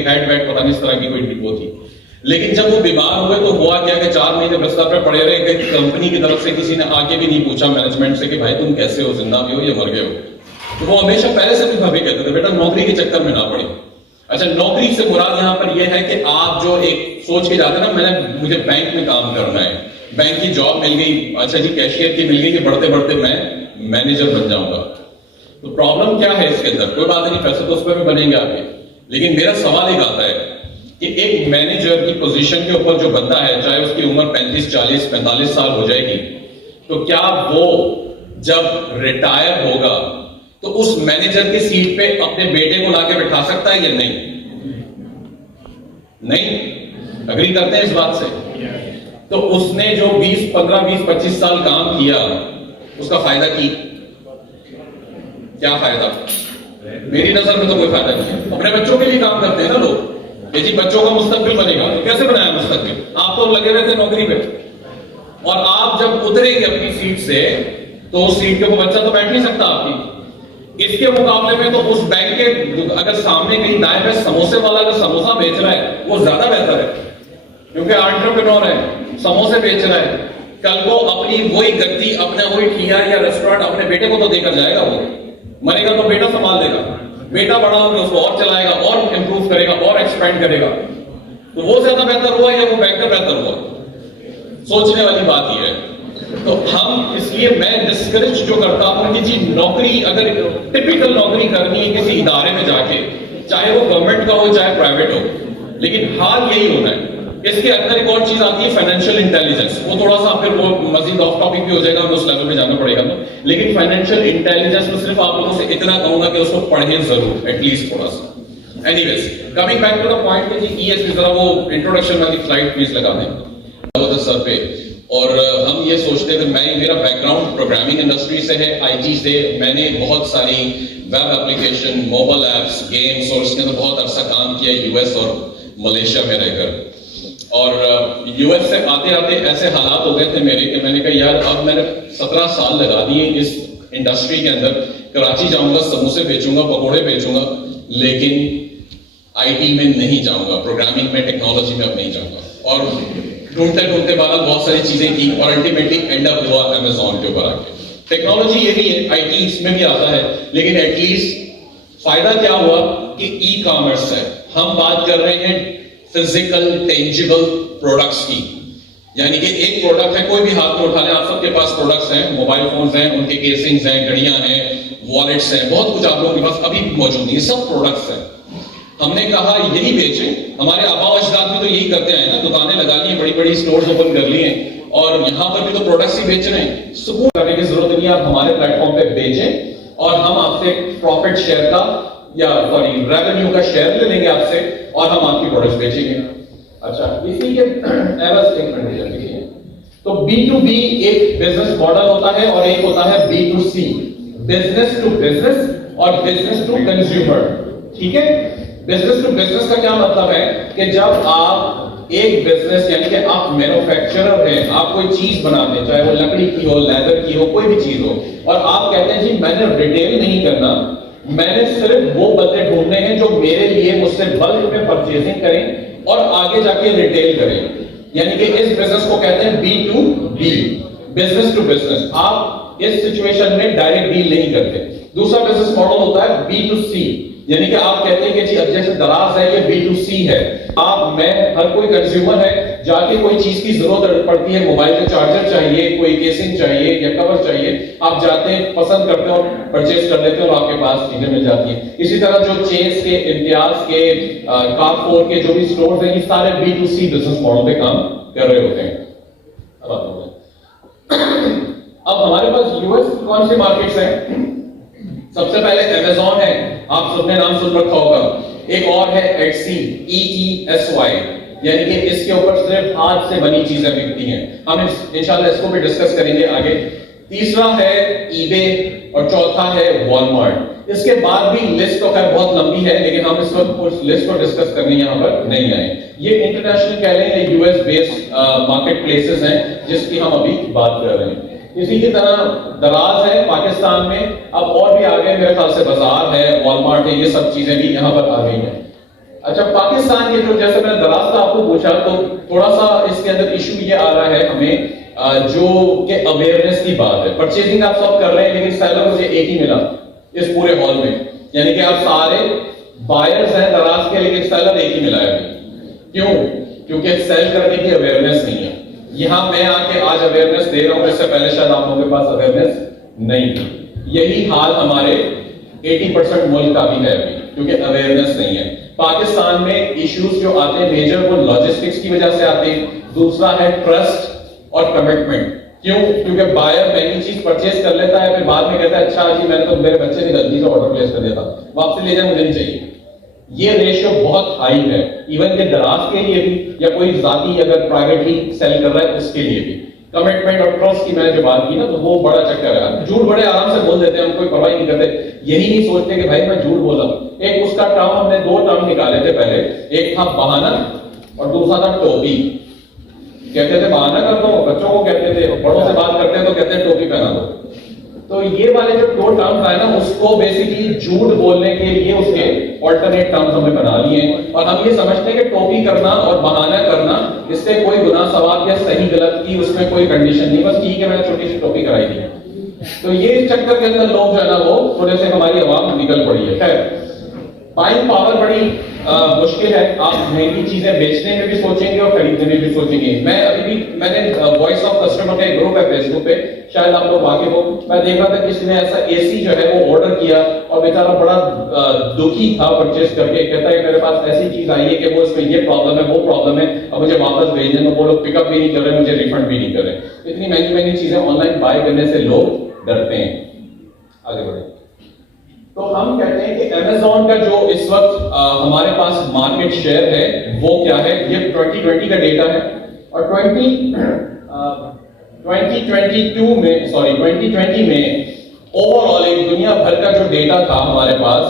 کوئی head Wade پتہ نہیں اس طرح کی کوئی وہ تھی. لیکن جب وہ بیمار ہوئے تو ہوا کیا کہ 4 مہینے بستر پہ پڑے رہے کہ کمپنی کی طرف سے کسی نے آگے بھی نہیں پوچھا مینجمنٹ سے کہ بھائی تم کیسے ہو, زندہ بھی ہو یا مر گئے ہو. تو وہ ہمیشہ پہلے سے بھی بھابھی کہتے تھے بیٹا نوکری کے چکر میں نہ پڑے. اچھا, نوکری سے مراد یہاں پر یہ ہے کہ آپ جو ایک سوچ کے جاتے ہیں نا مجھے بینک میں کام کرنا ہے, بینک کی جاب مل گئی, اچھا جی کیشیئر کی مل گئی, کہ بڑھتے بڑھتے میں مینیجر بن جاؤں گا. تو پرابلم کیا ہے اس کے اندر؟ کوئی بات نہیں, پیسے تو اس پہ بھی بنیں گے آپ کے, لیکن میرا سوال ایک آتا ہے کہ ایک مینیجر کی پوزیشن کے اوپر جو بندہ ہے, چاہے اس کی عمر 35, 40, 45 سال ہو جائے گی, تو کیا وہ جب ریٹائر ہوگا تو اس مینیجر کی سیٹ پہ اپنے بیٹے کو لا کے بٹھا سکتا ہے یا نہیں؟ نہیں, اگری کرتے ہیں اس بات سے؟ تو اس نے جو 15, 20, 25 سال کام کیا اس کا فائدہ کی کیا فائدہ؟ میری نظر میں تو کوئی فائدہ نہیں ہے. اپنے بچوں کے لیے کام کرتے ہیں نا لوگ کہ جی بچوں کا مستقبل بنے گا. کیسے بنایا مستقبل؟ آپ تو لگے ہوئے تھے نوکری پہ, اور آپ جب اتریں گے اپنی سیٹ سے تو اس سیٹ پہ وہ بچہ تو بیٹھ نہیں سکتا آپ کی. اس کے مقابلے میں تو اس بینک کے اگر سامنے کہیں دائیں پہ سموسے والا اگر سموسا بیچ رہا ہے وہ زیادہ بہتر ہے, کیونکہ انٹرپرینور ہے, سموسے بیچ رہا ہے. کل کو اپنی وہی گدی, اپنا وہی ٹھیا یا ریسٹورینٹ اپنے بیٹے کو تو دے کر جائے گا. وہ مرے گا تو بیٹا سنبھال لے گا, بیٹا بڑا ہو کے اس کو اور چلائے گا, اور امپروو کرے گا, اور ایکسپینڈ کرے گا. تو وہ زیادہ بہتر ہوا یا وہ بینکر بہتر ہوا؟ سوچنے والی بات یہ ہے. تو ہم اس لیے میں ڈسکریج جو کرتا ہوں کہ جی نوکری اگر ٹپیکل نوکری کرنی ہے کسی ادارے میں جا کے, چاہے وہ گورنمنٹ کا ہو چاہے پرائیویٹ ہو, لیکن حال یہی ہونا ہے. اس کے اندر ایک اور چیز آتی ہے فائنینشیل انٹیلیجنس. وہ تھوڑا سا پھر وہ مزید آف ٹاپک بھی ہو جائے گا, اس لیول پہ جانا پڑے گا. لیکن فائنینشیل انٹیلیجنس میں صرف آپ لوگوں سے اتنا کہوں گا کہ اس کو پڑھیں ضرور, ایٹ لیسٹ تھوڑا سا. Anyways coming back to the point کہ جی ای ایس پی ذرا وہ انٹروڈکشن والی سلائڈ پلیز لگا دیں سر پہ. اور ہم یہ سوچتے ہیں کہ میرا بیک گراؤنڈ پروگرامنگ انڈسٹری سے ہے, آئی ٹی سے. میں نے بہت ساری web application, mobile apps, games اور اس کے اندر بہت عرصہ کام کیا یو ایس اور ملیشیا میں رہ کر. اور یو ایس سے آتے آتے ایسے حالات ہو گئے تھے میرے کہ میں نے کہا یار اب میں نے 17 سال لگا دیے اس انڈسٹری کے اندر, کراچی جاؤں گا, سموسے بیچوں گا, پکوڑے بیچوں گا, لیکن آئی ٹی میں نہیں جاؤں گا, پروگرامنگ میں, ٹیکنالوجی میں اب نہیں جاؤں گا. اور ڈھونڈتے ڈھونڈتے بعد بہت ساری چیزیں کی اور الٹیمیٹلی اینڈ اپ ہوا امیزون کے اوپر آ کے. ٹیکنالوجی یہ بھی ہے, آئی ٹی اس میں بھی آتا ہے, لیکن ایٹ لیسٹ فائدہ کیا ہوا کہ ای کامرس ہے. ہم بات کر رہے ہیں فزیکل ٹینجیبل پروڈکٹس کی, یعنی کہ ایک پروڈکٹ ہے, کوئی بھی ہاتھ میں اٹھا لیں, آپ سب کے پاس پروڈکٹس ہیں, موبائل فونز ہیں, ان کے کیسنگز ہیں, گھڑیاں ہیں, والیٹس ہیں, بہت کچھ آپ لوگوں کے پاس ابھی موجود ہیں, یہ سب پروڈکٹس ہیں. ہم نے کہا یہی بیچیں. ہمارے آبا و اجداد بھی تو یہی کرتے ہیں نا, دکانیں لگا لی ہیں, بڑی بڑی اسٹورز اوپن کر لی ہیں, اور یہاں پر بھی تو پروڈکٹس ہی بیچ رہے ہیں. سکون کرنے کی ضرورت نہیں, آپ ہمارے پلیٹ فارم پہ بیچیں اور ہم آپ سے پروفٹ شیئر کا یا سوری ریونیو کا شیئر لے لیں گے آپ سے, اور ہم آپ کی پروڈکٹس بیچیں گے. اچھا, اسی کے ایرر اسٹیٹمنٹ دیکھیے. تو بی ٹو بی ایک بزنس ماڈل ہوتا ہے, اور ایک ہوتا ہے B to C, business to business اور بزنس ٹو کنزیومر. ٹھیک ہے, بزنس ٹو بزنس کا کیا مطلب ہے کہ جب آپ ایک بزنس یعنی کہ آپ مینوفیکچرر ہیں, آپ کوئی چیز بناتے ہیں, چاہے وہ لکڑی کی ہو, لیدر کی ہو, کوئی بھی چیز ہو, اور آپ کہتے ہیں جی میں نے ریٹیل نہیں کرنا, میں نے صرف وہ بندے ڈھونڈنے ہیں جو میرے لیے مجھ سے بلک میں پرچیزنگ کریں اور آگے جا کے ریٹیل کریں. یعنی کہ اس بزنس کو کہتے ہیں B to B, business to business. آپ اس سچویشن میں ڈائریکٹ ڈیل نہیں کرتے. دوسرا بزنس ماڈل ہوتا ہے بی ٹو سی, یعنی کہ آپ کہتے ہیں کہ جی اب جیسے دراز ہے یہ بی ٹو سی ہے. آپ میں ہر کوئی کنزیومر ہے, جا کے کوئی چیز کی ضرورت پڑتی ہے, موبائل کا چارجر چاہیے, کوئی کیسنگ چاہیے یا کور چاہیے, آپ جاتے ہیں, پسند کرتے ہیں اور پرچیز کر لیتے ہیں اور آپ کے پاس چیزیں مل جاتی ہیں. اسی طرح جو چینز کے, امتیاز کے, کارفور کے جو بھی سٹورز ہیں, یہ سارے B to C business model پہ کام کر رہے ہوتے ہیں. اب ہمارے پاس یو ایس کون سی مارکیٹس ہیں؟ سب سے پہلے امیزون ہے, آپ سب نے نام سن رکھا ہوگا. ایک اور ہے ایٹسی, ETSY, یعنی کہ اس کے اوپر صرف ہاتھ سے بنی چیزیں بکتی ہیں. ہم انشاءاللہ اس کو بھی ڈسکس کریں گے آگے. تیسرا ہے ای بے, اور چوتھا ہے والمارٹ. اس کے بعد بھی لسٹ تو خیر بہت لمبی ہے, لیکن ہم اس وقت لسٹ کو ڈسکس کرنے یہاں پر نہیں آئے. یہ انٹرنیشنل کہہ لیں یا U S based market places ہیں جس کی ہم ابھی بات کر رہے ہیں. اسی کی طرح دراز ہے پاکستان میں, اب اور بھی آگے میرے خیال سے بازار ہے, والمارٹ ہے, یہ سب چیزیں بھی یہاں پر آ گئی ہیں. اچھا پاکستان کے جو جیسے میں نے دراز کا آپ کو پوچھا تو تھوڑا سا اس کے اندر ایشو یہ آ رہا ہے ہمیں جو کہ اویئرنیس کی بات ہے. پرچیزنگ آپ سب کر رہے ہیں لیکن سیلر مجھے ایک ہی ملا اس پورے ہال میں, یعنی کہ آپ سارے بائرز ہیں دراز کے لیکن سیلر ایک ہی ملا ہے. کیوں؟ کیونکہ سیل کرنے کی اویئرنیس نہیں ہے. یہاں میں آ کے آج اویئرنیس دے رہا ہوں, اس سے پہلے شاید آپ لوگوں کے پاس اویئرنیس نہیں تھی. یہی حال ہمارے 80% ملک کا بھی ہے ابھی, کیونکہ اویئرنیس نہیں ہے. پاکستان میں ایشوز جو آتے ہیں میجر وہ لاجسٹکس کی وجہ سے آتے ہیں. دوسرا ہے ٹرسٹ اور کمٹمنٹ. کیوں؟ کیونکہ بائر مہنگی چیز پرچیز کر لیتا ہے, پھر بعد میں کہتا ہے اچھا جی میں نے تو میرے بچے نے غلطی سے آرڈر پلیس کر دیا تھا, واپس لے جائیں, مجھے نہیں چاہیے. یہ ریشو بہت ہائی ہے ایون کہ دراز کے لیے بھی یا کوئی ذاتی اگر پرائیویٹلی سیل کر رہا ہے اس کے لیے بھی. کمٹمنٹ اور ٹرسٹ کی میں نے جو بات کی نا تو وہ بڑا چکر ہے. جھوٹ بڑے آرام سے بول دیتے ہیں, ہم کوئی پرواہ نہیں کرتے, یہی نہیں سوچتے کہ بھائی میں جھوٹ بولا. ایک اس کا ٹرم ہم نے 2 ٹرم نکالے تھے پہلے, ایک تھا بہانہ اور دوسرا تھا ٹوپی. کہتے تھے بہانہ کر دو, بچوں کو کہتے تھے, بڑوں سے بات کرتے ہیں تو کہتے ہیں ٹوپی پہنا دو. تو یہ والے جو 2 ٹرمز آئے نا اس کو بیسیکلی جھوٹ بولنے کے لیے اس کے آلٹرنیٹ ٹرمز ہم نے بنا لیے ہیں. اور ہم یہ سمجھتے ہیں کہ ٹوپی کرنا اور بہانہ کرنا اس سے کوئی گناہ ثواب یا صحیح غلط کی اس میں کوئی کنڈیشن نہیں, بس ٹھیک ہے میں نے چھوٹی سی ٹوپی کرائی دی. تو یہ چکر کے اندر لوگ جو ہے نا وہ تھوڑے سے ہماری عوام نکل پڑی ہے. خیر بائنگ پاور بڑی مشکل ہے. آپ مہنگی چیزیں بیچنے میں بھی سوچیں گے اور خریدنے میں بھی سوچیں گے. میں ابھی بھی میں نے وائس آف کسٹمر کا ایک گروپ ہے فیس بک پہ, شاید آپ لوگ واقف ہو. میں دیکھ رہا تھا کسی نے ایسا اے سی جو ہے وہ آرڈر کیا اور بیچارہ بڑا دکھی تھا پرچیز کر کے. کہتا ہے میرے پاس ایسی چیز آئی ہے کہ وہ اس میں یہ پرابلم ہے وہ پرابلم ہے, اب مجھے واپس بھیجنے میں وہ لوگ پک اپ بھی نہیں کر رہے, مجھے ریفنڈ بھی نہیں کر رہے. اتنی مہنگی مہنگی چیزیں آن لائن بائی کرنے سے لوگ ڈرتے ہیں. آگے بڑھیں. تو ہم کہتے ہیں کہ Amazon کا جو اس وقت ہمارے پاس مارکیٹ شیئر ہے وہ کیا ہے. یہ 2020 کا ڈیٹا ہے اور 2022 میں 2020 میں اوور آل ایک دنیا بھر کا جو ڈیٹا تھا ہمارے پاس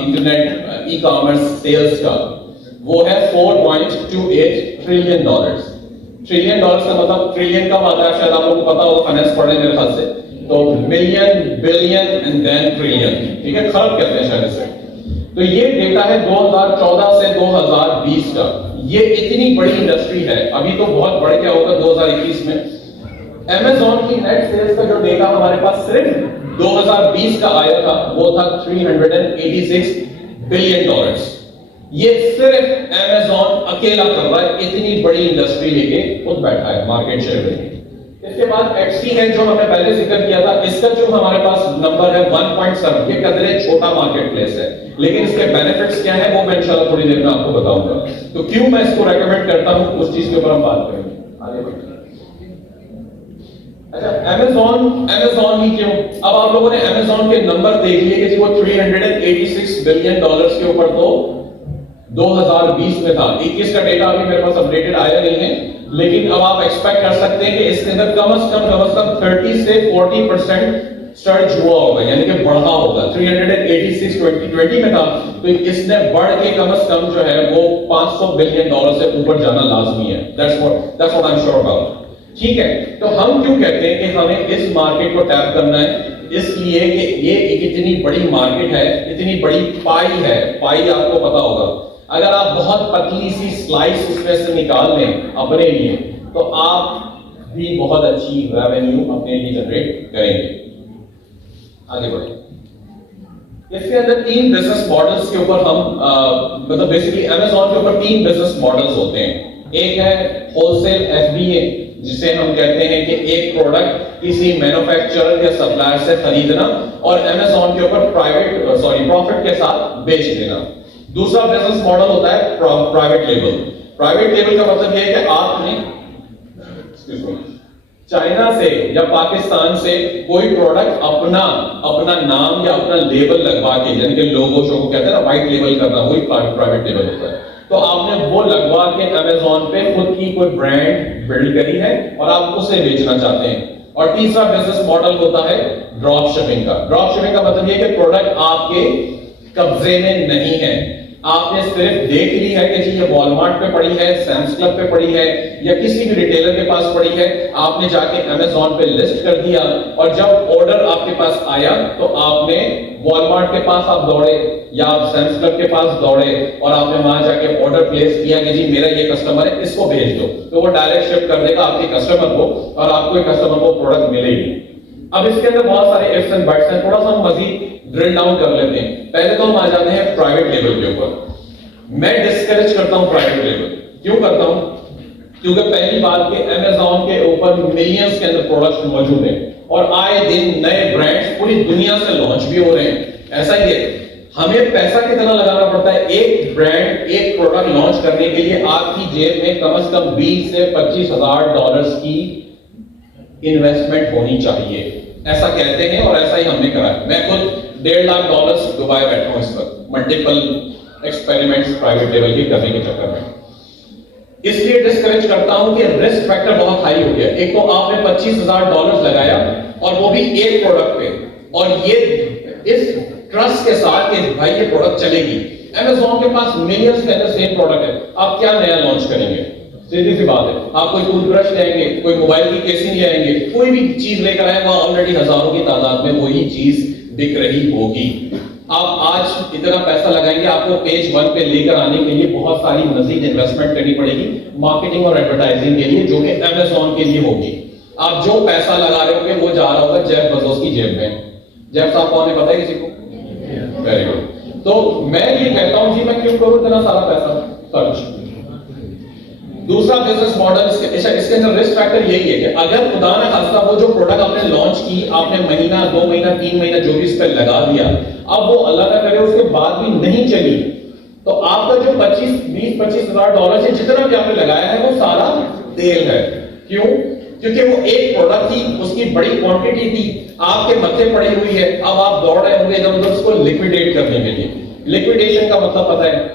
انٹرنیٹ ای کامرس سیلز کا وہ ہے $4.28 ٹریلین. ٹریلین ڈالرز کا مطلب ٹریلین کا آتا ہے, شاید آپ لوگوں کو پتا ہوگا, فائنانس پڑھے میرے خیال سے. تو million, billion and then trillion, ٹھیک ہے, خراب کہتے ہیں شاید اسے. تو یہ ڈیٹا ہے 2014 سے 2020 کا. یہ اتنی بڑی انڈسٹری ہے, ابھی تو بہت بڑھ گیا ہوگا 2021 میں. Amazon کی نیٹ سیلز کا جو ڈیٹا ہمارے پاس صرف 2020 کا آیا تھا وہ تھا $386 بلین. یہ صرف Amazon اکیلا کر رہا ہے, اتنی بڑی انڈسٹری لے کے خود بیٹھا ہے مارکیٹ شیئر میں. اس کے بعد ایکسی ہے جو ہم نے پہلے ذکر کیا تھا, اس کا جو ہمارے پاس نمبر ہے 1.7. یہ قدرے چھوٹا مارکیٹ پلیس ہے لیکن اس کے بینیفٹس کیا ہیں وہ میں انشاءاللہ تھوڑی دیر میں آپ کو بتاؤں گا. تو کیوں میں اس کو ریکمینڈ کرتا ہوں اس چیز کے اوپر ہم بات کریں گے. آگے بڑھیں. اچھا Amazon ہی کیوں؟ اب آپ لوگوں نے Amazon کے نمبر دیکھ لیے کہ وہ $386 بلین کے اوپر تو 2020 میں تھا. 21 کا ڈیٹا ابھی میرے پاس اپڈیٹڈ آیا نہیں ہے, لیکن اب آپ ایکسپیکٹ کر سکتے ہیں کہ اس کے اندر کم از کم 30 سے 40% سرج ہوا ہوگا, یعنی کہ بڑھا ہوگا. 386 2020 میں تھا تو اس نے بڑھ کے کم از کم جو ہے وہ $500 بلین سے اوپر جانا لازمی ہے. That's what I'm sure about. ٹھیک ہے, تو ہم کیوں کہتے ہیں کہ ہمیں اس مارکیٹ کو ٹیپ کرنا ہے؟ اس لیے کہ یہ ایک اتنی بڑی مارکیٹ ہے, اتنی بڑی پائی ہے. پائی آپ کو پتا ہوگا, اگر آپ بہت پتلی سی سلائس اس میں سے نکال لیں اپنے لیے تو آپ بھی بہت اچھی ریونیو اپنے لیے جنریٹ کریں گے. آگے بڑھیں. اس کے اندر 3 بزنس ماڈلز کے اوپر ہم مطلب بیسیکلی Amazon کے اوپر 3 بزنس ماڈلز ہوتے ہیں. ایک ہے ہول سیل FBA, جسے ہم کہتے ہیں کہ ایک پروڈکٹ کسی مینوفیکچرر یا سپلائر سے خریدنا اور Amazon کے اوپر پروفٹ کے ساتھ بیچ دینا. دوسرا بزنس ماڈل ہوتا ہے پرائیویٹ لیبل. پرائیویٹ لیبل کا مطلب یہ ہے کہ آپ نے چائنا سے یا پاکستان سے کوئی پروڈکٹ اپنا نام یا اپنا لیبل لگوا کے, یعنی کہ لوگو شو کو کہتے ہیں نا وائٹ لیبل کرنا, وہی پرائیویٹ لیبل ہوتا ہے. تو آپ نے وہ لگوا کے Amazon پہ خود کی کوئی برانڈ بلڈ کری ہے اور آپ اسے بیچنا چاہتے ہیں. اور تیسرا بزنس ماڈل ہوتا ہے ڈراپ شپنگ کا. ڈراپ شپنگ کا مطلب یہ کہ پروڈکٹ آپ کے قبضے میں نہیں ہے, آپ نے صرف دیکھ لی ہے کہ جی یہ والمارٹ پہ پڑی ہے, سیمس کلب پہ پڑی ہے, یا کسی بھی ریٹیلر کے پاس پڑی ہے, آپ نے جا کے امیزون پہ لسٹ کر دیا, اور جب آرڈر آپ کے پاس آیا تو آپ نے والمارٹ کے پاس آپ دوڑے یا آپ سیمس کلب کے پاس دوڑے اور آپ نے وہاں جا کے آرڈر پلیس کیا کہ جی میرا یہ کسٹمر ہے, اس کو بھیج دو, تو وہ ڈائریکٹ شپ کر دے گا آپ کے کسٹمر کو, اور آپ کو کسٹمر کو پروڈکٹ ملے گی. اب اس کے اندر بہت سارے ifs and buts ہیں, تھوڑا سا ہم مزید ڈرل ڈاؤن کر لیتے ہیں. پہلے تو ہم آ جاتے ہیں پرائیویٹ لیبل کے اوپر. میں ڈسکریج کرتا ہوں پرائیویٹ لیبل. کیوں کرتا ہوں؟ کیونکہ پہلی بات کہ امیزون کے اوپر ملینز کے اندر پروڈکٹس موجود ہیں, اور آئے دن نئے برانڈز پوری دنیا سے لانچ بھی ہو رہے ہیں. ایسا ہی ہے, ہمیں پیسہ کتنا لگانا پڑتا ہے ایک برانڈ ایک پروڈکٹ لانچ کرنے کے لیے. آپ کی جیب میں کم از کم $20,000 سے $25,000 کی انویسٹمنٹ ہونی چاہیے. ایسا کہتے ہیں اور ایسا ہی ہم نے کرا ہے. میں خود $1.5 دبائے بیٹھا ہوں اس پر ملٹیپل ایکسپیریمنٹس پرائیویٹ لیول کے کرنے کے چکر میں. اس لیے ڈسکریج کرتا ہوں کہ رسک فیکٹر بہت ہائی ہو گیا. ایک تو آپ نے $25,000 لگایا اور وہ بھی ایک پروڈکٹ پہ, اور یہ اس ٹرسٹ کے ساتھ کہ بھائی یہ پروڈکٹ چلے گی. امیزون کے پاس ملینز کے اندر سیم پروڈکٹ ہے, آپ کیا نیا لانچ کریں گے؟ سیدھی سی بات ہے, آپ کوئی ٹوتھ برش لے آئیں گے, کوئی موبائل کی کیسنگ لے آئیں گے, کوئی بھی چیز لے کر آئے, وہاں آلریڈی ہزاروں کی تعداد میں وہی چیز بک رہی ہوگی. آپ آج اتنا پیسہ لگائیں گے, آپ کو پیج 1 پہ لے کر آنے کے لیے بہت ساری مزید انویسٹمنٹ کرنی پڑے گی مارکیٹنگ اور ایڈورٹائزنگ کے لیے, جو کہ امیزون کے لیے ہوگی. آپ جو پیسہ لگا رہے ہوں گے وہ جا رہا ہوگا جیف بزوس کی جیب میں. جیف صاحب کون ہے پتہ ہے کسی کو؟ Very good. تو میں یہ کہتا ہوں جی میں کیوں کروں اتنا سارا پیسہ خرچ. دوسرا بزنس ماڈل اس کے اندر رسک فیکٹر یہی ہے کہ اگر خدا نہ خاصہ وہ جو پروڈکٹ آپ نے لانچ کی, آپ نے مہینہ 2 مہینہ 3 مہینہ جو بھی اس پہ لگا دیا, اب وہ اللہ نہ کرے اس کے بعد بھی نہیں چلی, تو آپ کا جو $20,000-25,000 سے جتنا بھی آپ نے لگایا ہے وہ سارا تیل ہے. کیوں؟ کیونکہ وہ ایک پروڈکٹ تھی, اس کی بڑی کوانٹٹی تھی, آپ کے متھے پڑی ہوئی ہے. اب آپ دوڑ رہے ہوں گے ادھر ادھر اس کو لیکویڈیٹ کرنے کے لیے. لیکویڈیشن کا مطلب پتہ ہے,